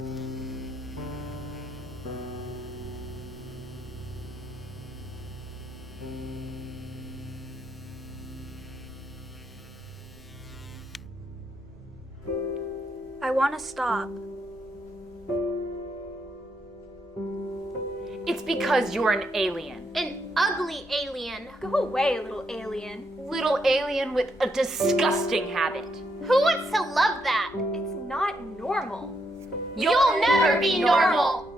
I want to stop. It's because you're an alien. An ugly alien. Go away, little alien. Little alien with a disgusting habit. Who wants to love that? It's not normal. You'll never be normal.